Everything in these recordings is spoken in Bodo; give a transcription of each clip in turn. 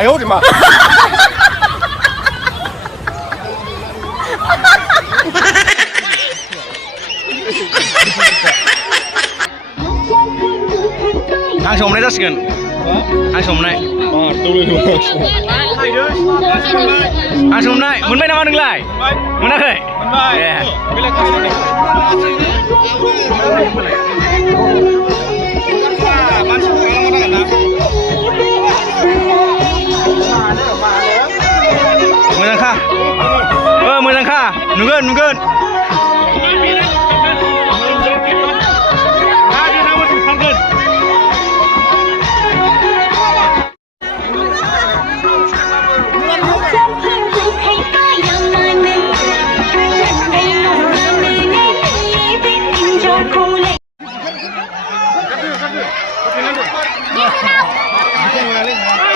哎呦我的妈！ Ang somnai जासिगोन आं somnai आं somnai मोनबाय नामा नोंलाय मोनाखै मोजांखा मोजांखा नुगोन नुगोन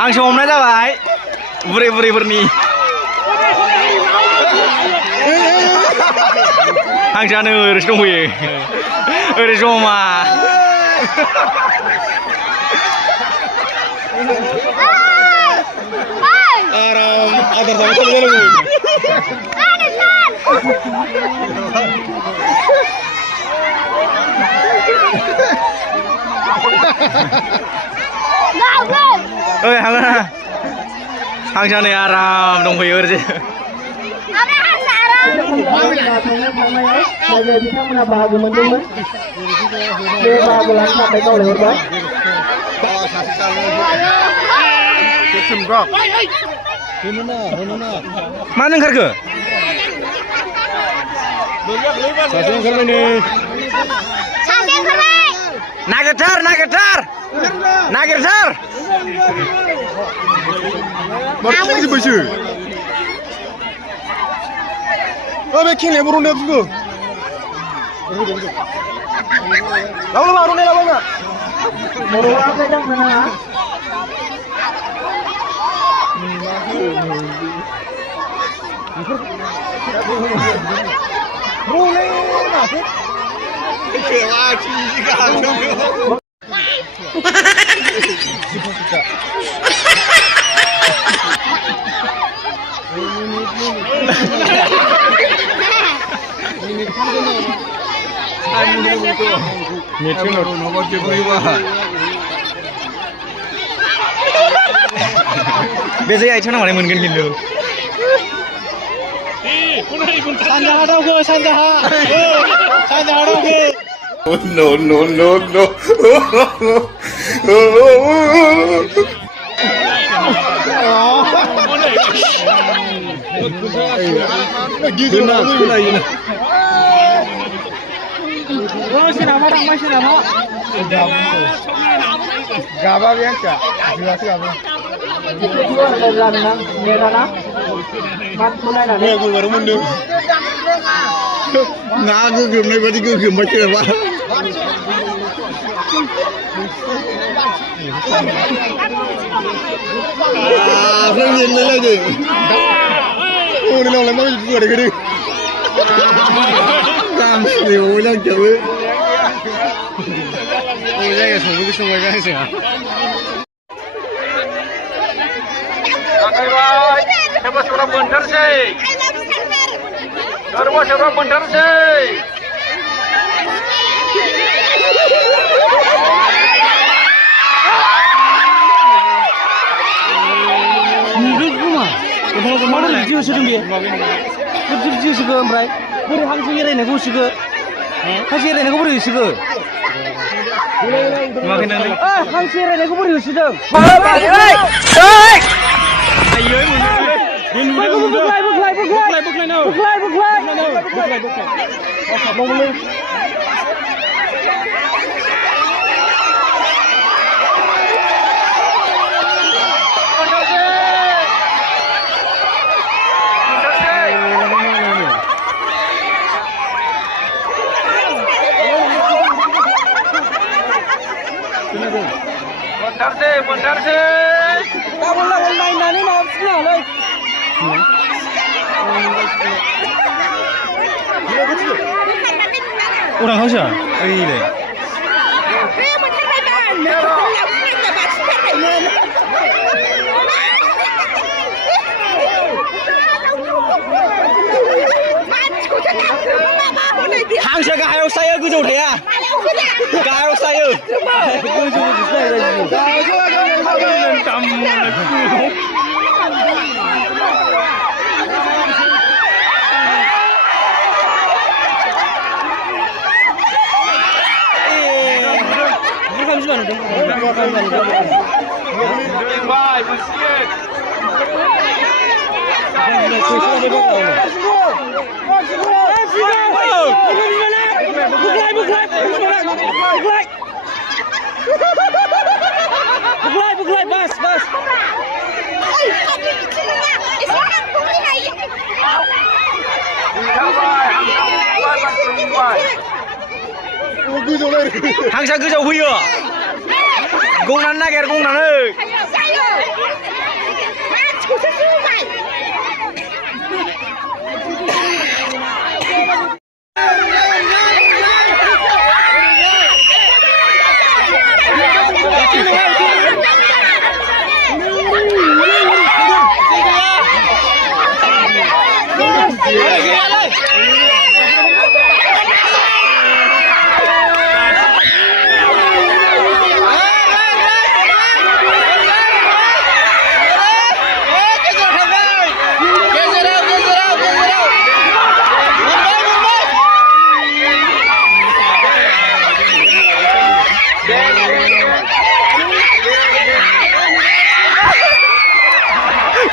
Hangsो हमनाय जाबाय बुरै-बुरैफोरनि हांसोआनो ओरैसो दंफैयो ओरै जमा आराम आदार जाबाय थानो जानांगौ ओइ हागोन हांसोआनो आराम दंफैयो ओरैजे बिथांमोना बाहागो मोनदोंमोन बे बाहागो लानो थाखाय खावलायहरबाय मानो ओंखारखो नागिरथार नागिरथार नागिरथार माथो बैसो बे खेलाया बर'नाया बुङो लाव लाव आर'नाइ लाव आङा बर'आ फैदों मोना बर'नाय माथो खेला चिजिगा बे जाय आइथिं नांनानै मोनगोन खिन्थु सानजाहा दावखो सानजाहा दावखो No, no, no, no. Gaba biasa, biasa gaba. itu adalah menang merana mulai dari Aku baru mundur. Nggak aku gemai berarti gue gemai kira pak. Aku ingin lagi. Oh ini orang lama juga ada gede. Kamu ulang jauh. Oh ya semua semua kan sih. Coba surat bener sih. Coba surat bener sih. Mungkin cuma, kalau kemana lagi jauh sedang dia, jauh juga berai, beri hang sih ini aku juga, hang sih ini aku beri juga. makin nanti Hang sih ini aku beri juga. ayo Buklai. Bentar sih. Kamu lah online ini mau sih lah. Orang Hausa? Iya. गोजौ थाया गाहायाव सायो Buklay, bas. हांसोआ गोजौ फैयो गंनानै नागिर गंनानै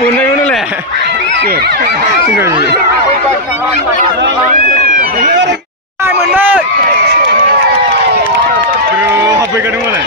मोननायखौनो ले मोनबाय हाबफैखादों मालाय